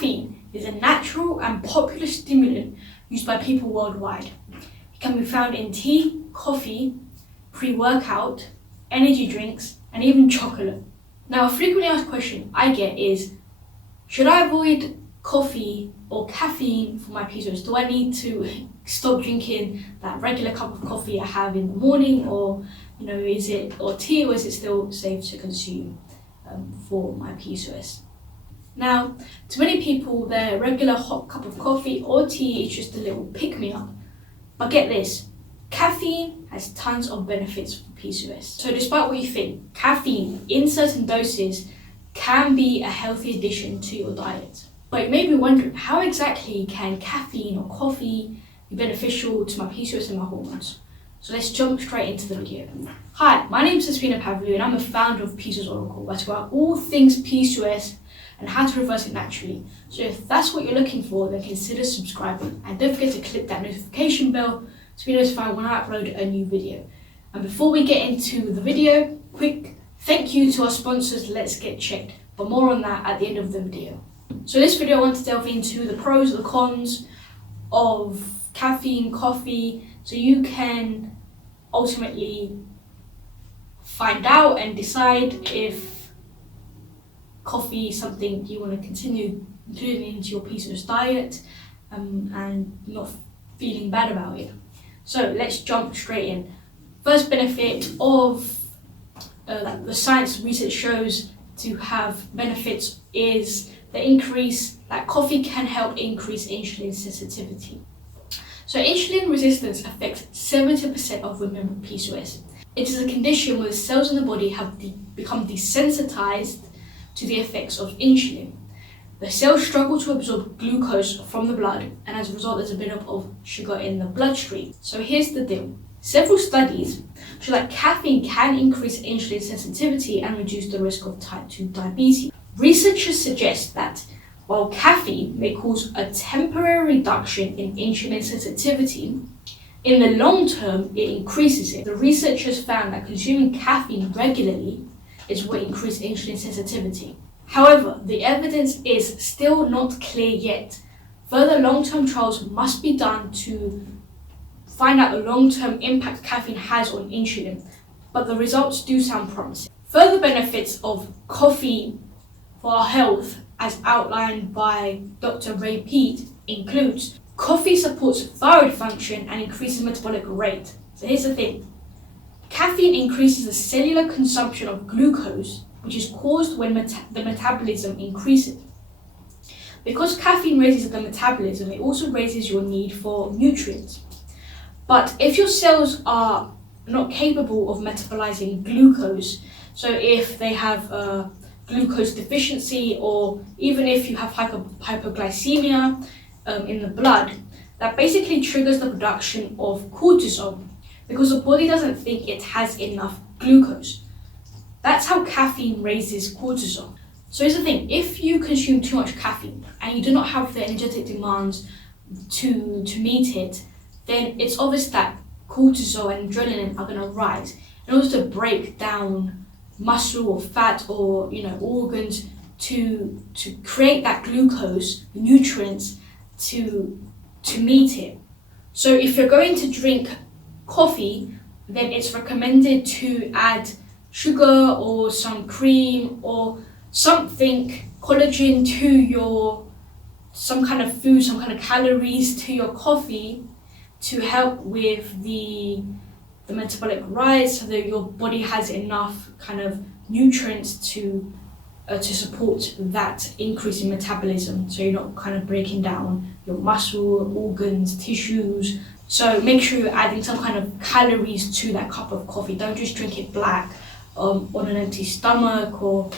Caffeine is a natural and popular stimulant used by people worldwide. It can be found in tea, coffee, pre-workout, energy drinks, and even chocolate. Now, a frequently asked question I get is, should I avoid coffee or caffeine for my PCOS? Do I need to stop drinking that regular cup of coffee I have in the morning, or tea, or is it still safe to consume for my PCOS? Now, to many people, their regular hot cup of coffee or tea is just a little pick-me-up. But get this, caffeine has tons of benefits for PCOS. So despite what you think, caffeine in certain doses can be a healthy addition to your diet. But you may be wondering, how exactly can caffeine or coffee be beneficial to my PCOS and my hormones? So let's jump straight into the video. Hi, my name is Despina Pavlou and I'm a founder of PCOS Oracle. I talk about all things PCOS and how to reverse it naturally. So if that's what you're looking for, then consider subscribing. And don't forget to click that notification bell to be notified when I upload a new video. And before we get into the video, quick thank you to our sponsors, Let's Get Checked, but more on that at the end of the video. So this video I want to delve into the pros, the cons of caffeine, coffee, so you can ultimately find out and decide if coffee is something you want to continue including into your PCOS diet and not feeling bad about it. So let's jump straight in. First benefit of the science research shows to have benefits is the increase that coffee can help increase insulin sensitivity. So insulin resistance affects 70% of women with PCOS. It is a condition where the cells in the body have become desensitized to the effects of insulin. The cells struggle to absorb glucose from the blood, and as a result there's a buildup of sugar in the bloodstream. So here's the deal. Several studies show that caffeine can increase insulin sensitivity and reduce the risk of type 2 diabetes. Researchers suggest that while caffeine may cause a temporary reduction in insulin sensitivity, in the long term it increases it. The researchers found that consuming caffeine regularly is what increased insulin sensitivity. However, the evidence is still not clear yet. Further long-term trials must be done to find out the long-term impact caffeine has on insulin, but the results do sound promising. Further benefits of coffee for our health, as outlined by Dr. Ray Peat, includes coffee supports thyroid function and increases metabolic rate. So here's the thing. Caffeine increases the cellular consumption of glucose, which is caused when the metabolism increases. Because caffeine raises the metabolism, it also raises your need for nutrients. But if your cells are not capable of metabolizing glucose, so if they have a glucose deficiency, or even if you have hypoglycemia in the blood, that basically triggers the production of cortisol because the body doesn't think it has enough glucose. That's how caffeine raises cortisol. So here's the thing, if you consume too much caffeine and you do not have the energetic demands to meet it, then it's obvious that cortisol and adrenaline are going to rise in order to break down muscle or fat or organs to create that glucose, nutrients to meet it. So if you're going to drink coffee, then it's recommended to add sugar or some cream or something, collagen to some kind of food, some kind of calories to your coffee to help with the metabolic rise, so that your body has enough kind of nutrients to support that increase in metabolism, so you're not kind of breaking down your muscle, organs, tissues. So make sure you're adding some kind of calories to that cup of coffee. Don't just drink it black on an empty stomach, or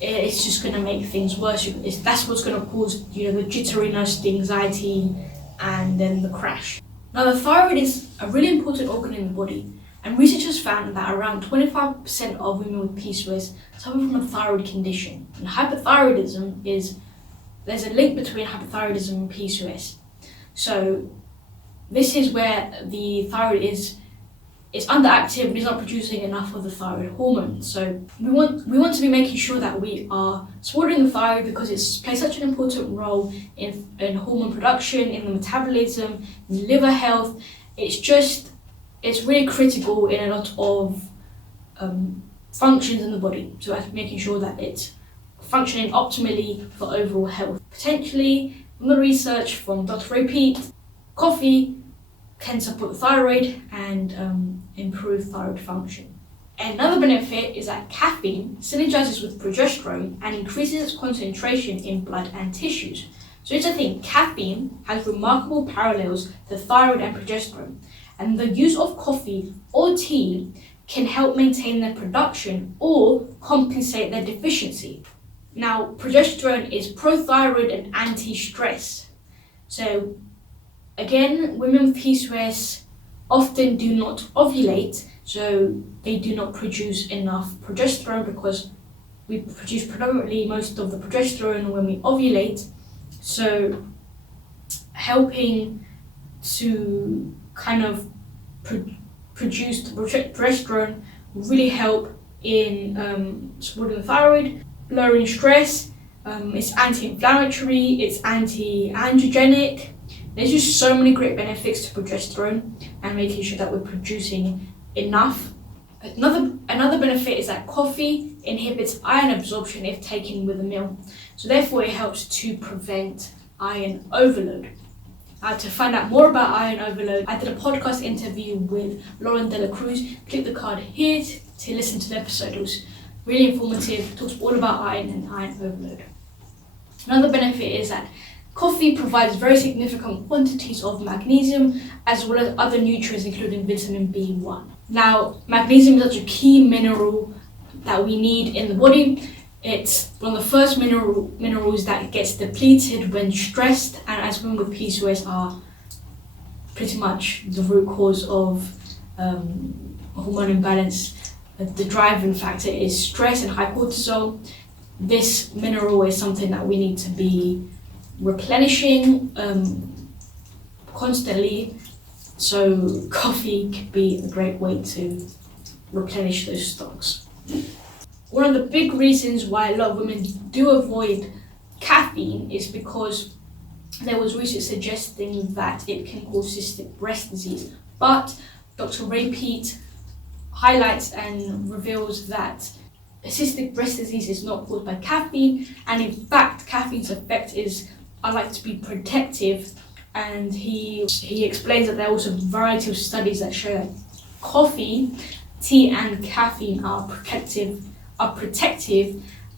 it's just going to make things worse. That's what's going to cause the jitteriness, the anxiety, and then the crash. Now, the thyroid is a really important organ in the body, and researchers found that around 25% of women with PCOS suffer from a thyroid condition. And hypothyroidism there's a link between hypothyroidism and PCOS. So this is where the thyroid is it's underactive and is not producing enough of the thyroid hormone. So we want to be making sure that we are supporting the thyroid because it plays such an important role in hormone production, in the metabolism, in liver health. It's really critical in a lot of functions in the body. So that's making sure that it's functioning optimally for overall health. Potentially, from the research from Dr. Ray Peat, coffee can support the thyroid and improve thyroid function. Another benefit is that caffeine synergizes with progesterone and increases its concentration in blood and tissues. So here's the thing, caffeine has remarkable parallels to thyroid and progesterone, and the use of coffee or tea can help maintain their production or compensate their deficiency. Now, progesterone is pro-thyroid and anti-stress. So again, women with PCOS often do not ovulate, so they do not produce enough progesterone because we produce predominantly most of the progesterone when we ovulate. So helping to kind of produce the progesterone will really help in supporting the thyroid, lowering stress. It's anti-inflammatory, it's anti-androgenic. There's just so many great benefits to progesterone and making sure that we're producing enough. Another benefit is that coffee inhibits iron absorption if taken with a meal. So therefore it helps to prevent iron overload. To find out more about iron overload, I did a podcast interview with Lauren De La Cruz. Click the card here to listen to the episode. It was really informative, talks all about iron and iron overload. Another benefit is that coffee provides very significant quantities of magnesium as well as other nutrients including vitamin B1. Now, magnesium is such a key mineral that we need in the body. It's one of the first minerals that gets depleted when stressed, and as women with PCOS are pretty much the root cause of hormone imbalance. The driving factor is stress and high cortisol. This mineral is something that we need to be replenishing constantly, so coffee could be a great way to replenish those stocks. One of the big reasons why a lot of women do avoid caffeine is because there was research suggesting that it can cause cystic breast disease, but Dr. Ray Peat highlights and reveals that cystic breast disease is not caused by caffeine, and in fact caffeine's effect is to be protective, and he explains that there are also a variety of studies that show that coffee, tea and caffeine are protective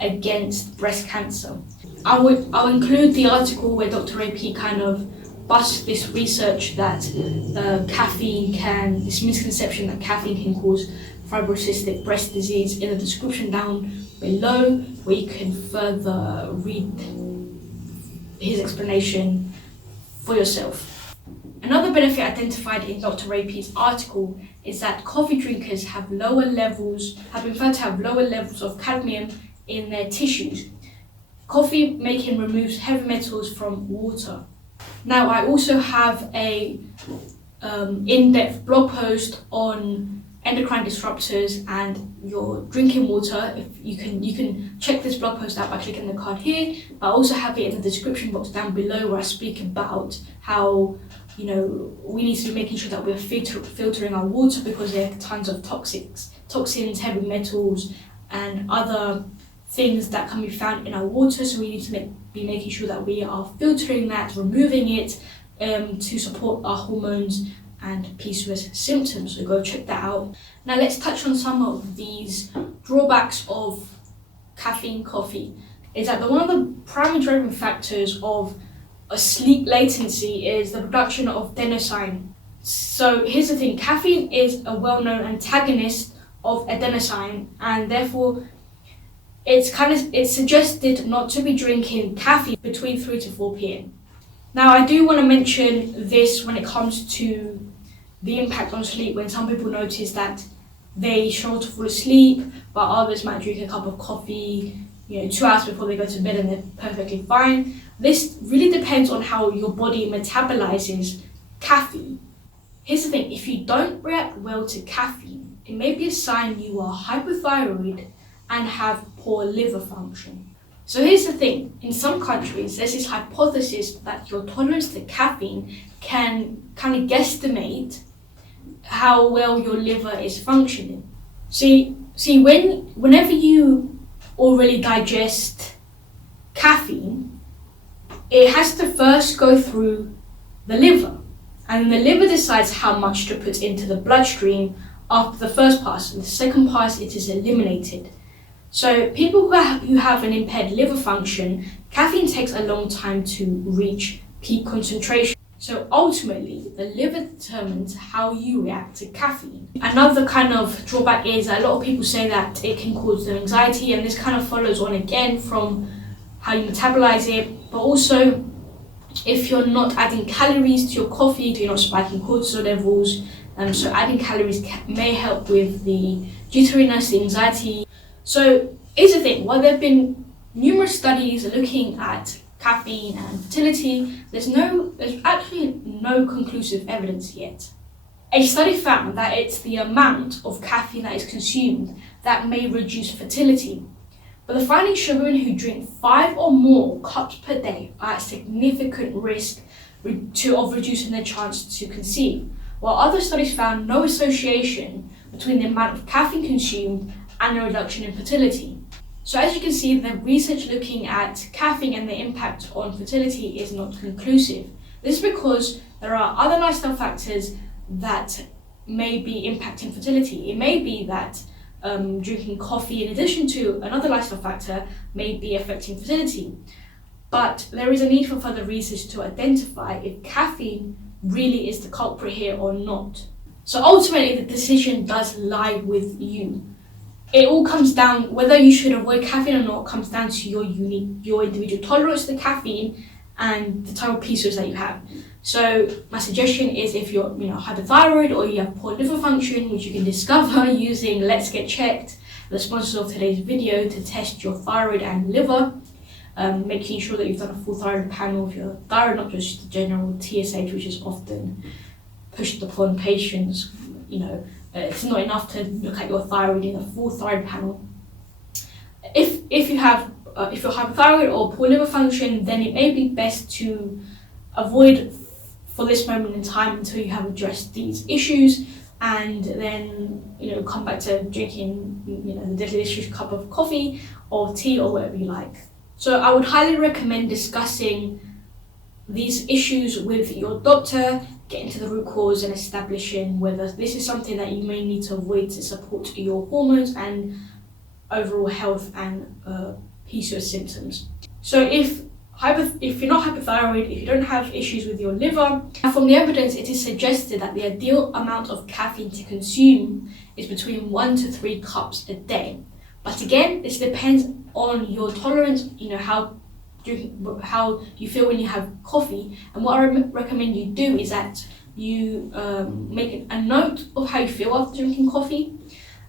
against breast cancer. I'll include the article where Dr. Ray Peat kind of busts this research that this misconception that caffeine can cause fibrocystic breast disease in the description down below, where you can further read his explanation for yourself. Another benefit identified in Dr. Ray Peat's article is that coffee drinkers have been found to have lower levels of cadmium in their tissues. Coffee making removes heavy metals from water. Now, I also have a in-depth blog post on endocrine disruptors and your drinking water. If you can check this blog post out by clicking the card here, but I also have it in the description box down below where I speak about how we need to be making sure that we're filtering our water because there are tons of toxins, heavy metals and other things that can be found in our water, so we need to be making sure that we are filtering that, removing it to support our hormones and PCOS symptoms, so go check that out. Now let's touch on some of these drawbacks of caffeine coffee. Is that one of the primary driving factors of a sleep latency is the production of adenosine. So here's the thing, caffeine is a well-known antagonist of adenosine, and therefore it's suggested not to be drinking caffeine between 3 to 4 p.m. Now I do want to mention this when it comes to the impact on sleep, when some people notice that they struggle to fall asleep, but others might drink a cup of coffee 2 hours before they go to bed and they're perfectly fine. This really depends on how your body metabolizes caffeine. Here's the thing, if you don't react well to caffeine, it may be a sign you are hypothyroid and have poor liver function. So here's the thing, in some countries there's this hypothesis that your tolerance to caffeine can kind of guesstimate how well your liver is functioning. See, whenever you orally digest caffeine, it has to first go through the liver, and the liver decides how much to put into the bloodstream after the first pass, and the second pass it is eliminated. So people who have an impaired liver function, caffeine takes a long time to reach peak concentration. So ultimately, the liver determines how you react to caffeine. Another kind of drawback is that a lot of people say that it can cause them anxiety, and this kind of follows on again from how you metabolize it, but also if you're not adding calories to your coffee, you're not spiking cortisol levels, so adding calories may help with the jitteriness, the anxiety. So here's the thing, while there have been numerous studies looking at caffeine and fertility, there's actually no conclusive evidence yet. A study found that it's the amount of caffeine that is consumed that may reduce fertility. But the findings show women who drink 5 or more cups per day are at significant risk of reducing their chance to conceive, while other studies found no association between the amount of caffeine consumed and a reduction in fertility. So as you can see, the research looking at caffeine and the impact on fertility is not conclusive. This is because there are other lifestyle factors that may be impacting fertility. It may be that drinking coffee in addition to another lifestyle factor may be affecting fertility. But there is a need for further research to identify if caffeine really is the culprit here or not. So ultimately the decision does lie with you. It all comes down, whether you should avoid caffeine or not, comes down to your individual tolerance to caffeine and the type of PCOS that you have. So my suggestion is, if you're hypothyroid or you have poor liver function, which you can discover using Let's Get Checked, the sponsor of today's video, to test your thyroid and liver, making sure that you've done a full thyroid panel of your thyroid, not just the general TSH, which is often pushed upon patients. It's not enough to look at your thyroid in a full thyroid panel. If you're hypothyroid or poor liver function, then it may be best to avoid for this moment in time until you have addressed these issues, and then come back to drinking the delicious cup of coffee or tea or whatever you like. So I would highly recommend discussing these issues with your doctor, getting to the root cause and establishing whether this is something that you may need to avoid to support your hormones and overall health and PCOS symptoms. So if you're not hypothyroid, if you don't have issues with your liver, from the evidence it is suggested that the ideal amount of caffeine to consume is between 1 to 3 cups a day. But again, this depends on your tolerance, how you feel when you have coffee. And what I recommend you do is that you make a note of how you feel after drinking coffee.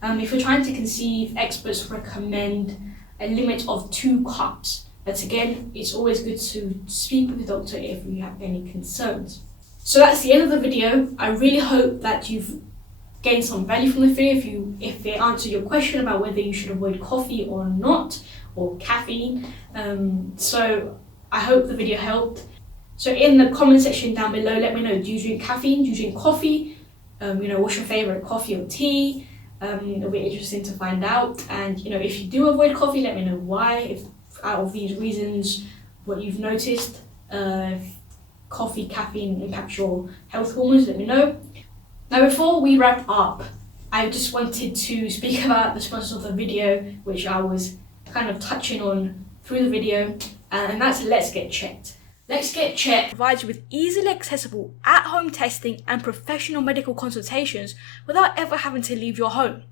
If you're trying to conceive, experts recommend a limit of 2 cups. But again, it's always good to speak with the doctor if you have any concerns. So that's the end of the video. I really hope that you've gained some value from the video. If it answered your question about whether you should avoid coffee or not, or caffeine. So I hope the video helped. So in the comment section down below, let me know, do you drink caffeine? Do you drink coffee? What's your favorite, coffee or tea? It'll be interesting to find out. And if you do avoid coffee, let me know why. If out of these reasons, what you've noticed, if coffee, caffeine impacts your health hormones, let me know. Now before we wrap up, I just wanted to speak about the sponsor of the video, which I was kind of touching on through the video, and that's Let's Get Checked. Let's Get Checked provides you with easily accessible at-home testing and professional medical consultations without ever having to leave your home.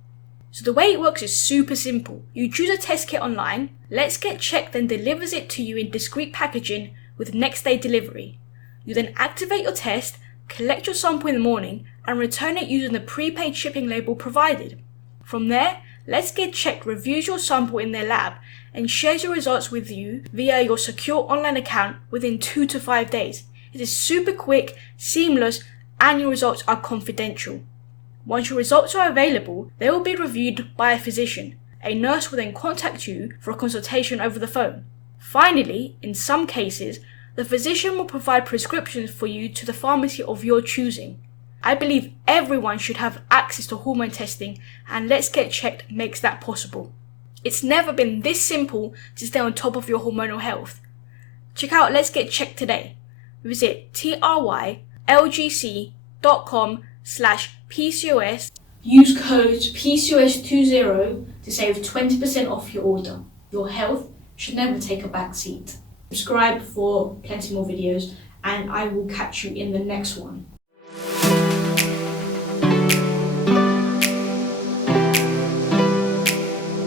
So the way it works is super simple. You choose a test kit online, Let's Get Checked then delivers it to you in discreet packaging with next day delivery. You then activate your test, collect your sample in the morning, and return it using the prepaid shipping label provided. From there, Let's Get Checked reviews your sample in their lab and shares your results with you via your secure online account within 2 to 5 days. It is super quick, seamless, and your results are confidential. Once your results are available, they will be reviewed by a physician. A nurse will then contact you for a consultation over the phone. Finally, in some cases, the physician will provide prescriptions for you to the pharmacy of your choosing. I believe everyone should have access to hormone testing, and Let's Get Checked makes that possible. It's never been this simple to stay on top of your hormonal health. Check out Let's Get Checked today. Visit tryletsgetchecked.com/PCOS. Use code PCOS20 to save 20% off your order. Your health should never take a back seat. Subscribe for plenty more videos, and I will catch you in the next one.